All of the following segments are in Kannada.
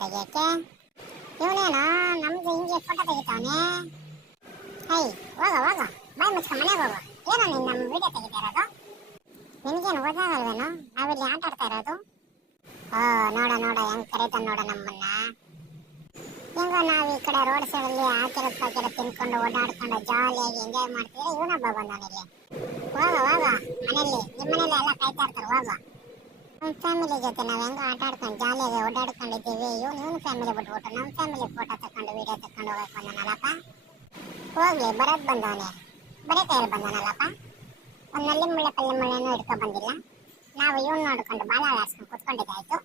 ತೆಗಿಯಕ್ಕೆ ಇವನೇನೋ ನಮ್ದು ಹಿಂಗೆ ಫೋಟೋ ತೆಗಿತಾವನೆ. ಹೈ ಹೋಗ ಹೋಗ, ಬಾಯ್ ಮುಚ್ಕೊಂಡು ಮನೆಗೆ ಹೋಗು. ಏನೋ ನೀನು ನಮ್ಮ ವಿಡಿಯೋ ತೆಗಿತಾ ಇರೋದು? ನಿನಗೇನು ಓದಾಗಲ್ವೇನೋ? ನಾವಿಲ್ಲಿ ಆಟ ಆಡ್ತಾ ಇರೋದು. ಓ ನೋಡ ನೋಡ ಹೆಂಗ್ ಕರೀತಾನ ನೋಡ ನಮ್ಮನ್ನ. ಹೆಂಗೋ ನಾವು ಈ ಕಡೆ ರೋಡ್ ಸೈಡ್ ಅಲ್ಲಿ ಹಾಕಿರೋದು ಪಾಕಿರೋದು ತಿನ್ಕೊಂಡು ಓಡಾಡ್ಕೊಂಡು ಜಾಲಿಯಾಗಿ ಎಂಜಾಯ್ ಮಾಡ್ತಿದ್ರೆ ಇವನೊಬ್ಬ ಬಂದವನಿಲ್ಲಿ. ಹೋಗ ಹೋಗ ಮನೇಲಿ, ನಿಮ್ಮ ಮನೇಲಿ ಎಲ್ಲ ಕಾಯ್ತಾ ಇರ್ತಾರೆ. ಹೋಗ ನಮ್ಮ ಫ್ಯಾಮಿಲಿ ಜೊತೆ ನಾವು ಹೆಂಗ ಆಟ ಆಡ್ಕೊಂಡು ಜಾಲಿಯಾಗಿ ಓಡಾಡ್ಕೊಂಡಿದ್ದೀವಿ. ಇವನು ಫ್ಯಾಮಿಲಿ ಬಿಟ್ಬಿಟ್ಟು ನಮ್ಮ ಫ್ಯಾಮಿಲಿ ಫೋಟೋ ತಕೊಂಡು ವಿಡಿಯೋ ತಕೊಂಡು ಹೋಗಕ್ ಬಂದನಲ್ಲಪ್ಪ. ಹೋಗ್ಲಿ ಬರೋದ್ ಬಂದವನೇ, ಬರೀ ಕೈಯಲ್ಲಿ ಬಂದನಲ್ಲಪ್ಪ. ಒಂದು ನಲ್ಲಿ ಮುಳ್ಳೆ ಪಲ್ಲೆ ಮುಳ್ಳೆನೂ ಹಿಡ್ಕೊ ಬಂದಿಲ್ಲ. ನಾವು ಇವನ್ ನೋಡ್ಕೊಂಡು ಬಾಲ ಆಡ್ಸ್ಕೊಂಡು ಕುತ್ಕೊಂಡಿದ್ದಾಯ್ತು.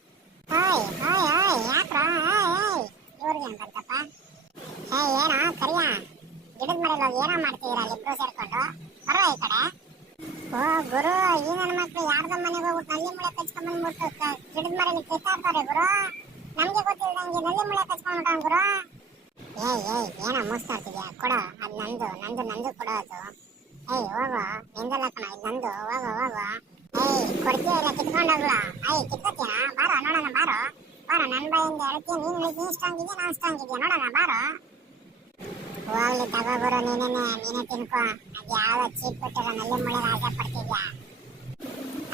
ಓಯ್ ಓಯ್ ಓಯ್ ಯಾಕ್ರೋ ಓಯ್ ಇವ್ರಿಗೆ ಏನ್ ಬಂತಪ್ಪ? ಏನೋ ಕರಿಯ ಗಿಡದ ಮರದ ಏನೋ ಮಾಡ್ತಿದ್ದೀರಾ ಇಬ್ರು ಸೇರ್ಕೊಂಡು? ಬರೋ ಈ ಕಡೆ. ಓ ಗುರು, ಈ ನನ್ನ ಮಕ್ಳು ಯಾರ್ದ ಮನೆಗೆ ಹೋಗ್ಬಿಟ್ಟು ನಲ್ಲಿ ಮುಳೆ ಕಚ್ಕೊಂಡ್ ಬಂದ್ಬಿಟ್ಟು ಗಿಡದ ಮರಲ್ಲಿ ಕಿತ್ತಾಡ್ತಾರೆ ಗುರು. ನಮ್ಗೆ ಗೊತ್ತಿಲ್ದಂಗೆ ನಲ್ಲಿ ಮುಳೆ ಕಚ್ಕೊಂಡ್ಬಿಟ್ಟ ಗುರು. ಏನೋ ಮುಸ್ತಾಡ್ತಿದ್ಯಾ? ಕೊಡೋ ಅದ್ ನಂದು ನಂದು ನಂದು ಕೊಡೋ ಅದು. ಹೋಗೋ ನಿಂದಲ್ಲ ಕಣ, ಇದು ನಂದು. ಹೋಗೋ ಕೊಡ್ತೀಯ ಇಲ್ಲ ಕಿತ್ಕೊಂಡೋಗ್ಲ? ಕಿತ್ಕೋತೀಯ? ಬಾರೋ ನೋಡೋಣ, ಬಾರೋ ಬಾರೋ. ನನ್ನ ಬಾಯಿಂದ ಹೇಳ್ತೀಯ, ನೀನು ಸ್ಟ್ರಾಂಗ್ ಇದೆಯಾ ನಾನು ಸ್ಟ್ರಾಂಗ್ ಇದೆಯಾ ನೋಡೋಣ, ಬಾರೋ. ಹೋಗ್ಲಿ ತಗೋ ಗುರು, ನೀನೇ ತಿನ್ಕೋ. ಅದು ಯಾವ ಚೀಪ್ ಬಿಟ್ಟಿರೋ ನಲ್ಲಿ ಮುಳೆ ಆಸೆ ಪಡ್ತಿದ್ಯಾ?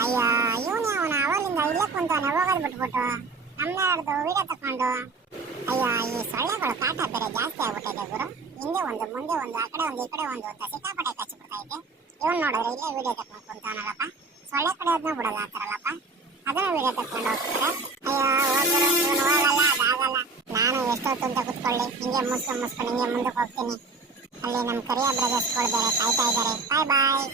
ಅಯ್ಯೋ ಇವನೇ ಅವನ ಅವಲಿಂದ ಇಲ್ಲೇ ಕುಂತವನೆ ಹೋಗೋದು ಬಿಟ್ಬಿಟ್ಟು ನಮ್ಮನ್ನ ಹಿಡ್ದು ವಿಡಿಯೋ ತಕೊಂಡು. ಅಯ್ಯೋ ಈ ಸೊಳ್ಳೆಗಳು ಕಾಟ ಬೇರೆ ಜಾಸ್ತಿ ಆಗ್ಬಿಟ್ಟಿದೆ ಗುರು. ಹಿಂದೆ ಒಂದು ಮುಂದೆ ಒಂದು ಆ ಕಡೆ ಒಂದು ಈ ಕಡೆ ಒಂದು ಅಂತ ಸಿಕ್ಕಾಪಟ್ಟೆ ಕಚ್ಚಿಬಿಡ್ತೈತೆ. ಇವನ್ ನೋಡಿದ್ರೆ ಇಲ್ಲೇ ವಿಡಿಯೋ ತಕೊಂಡು ಕುಂತವನಲ್ಲಪ್ಪ. ಸೊಳ್ಳೆ ಕಡೆ ಅದನ್ನ ಬಿಡೋದು ಆತಾರಲ್ಲಪ್ಪ, ಅದನ್ನ ವಿಡಿಯೋ ತಕೊಂಡು ಹೋಗ್ತಾರೆ. ಅಯ್ಯೋ ಹೋಗಲ್ಲ, ಅದಾಗಲ್ಲ. ನಾನು ಎಷ್ಟೊತ್ತು ಅಂತ ಕುತ್ಕೊಳ್ಳಿ, ಹಿಂಗೆ ಮುಸ್ಕೊಂಡು ಹಿಂಗೆ ಮುಂದಕ್ಕೆ ಹೋಗ್ತೀನಿ. ಅಲ್ಲಿ ನಮ್ಮ ಕರಿಯ ಬ್ರದರ್ಸ್ಗಳು ಬೇರೆ ಕಾಯ್ತಾ ಇದ್ದಾರೆ. ಬಾಯ್ ಬಾಯ್.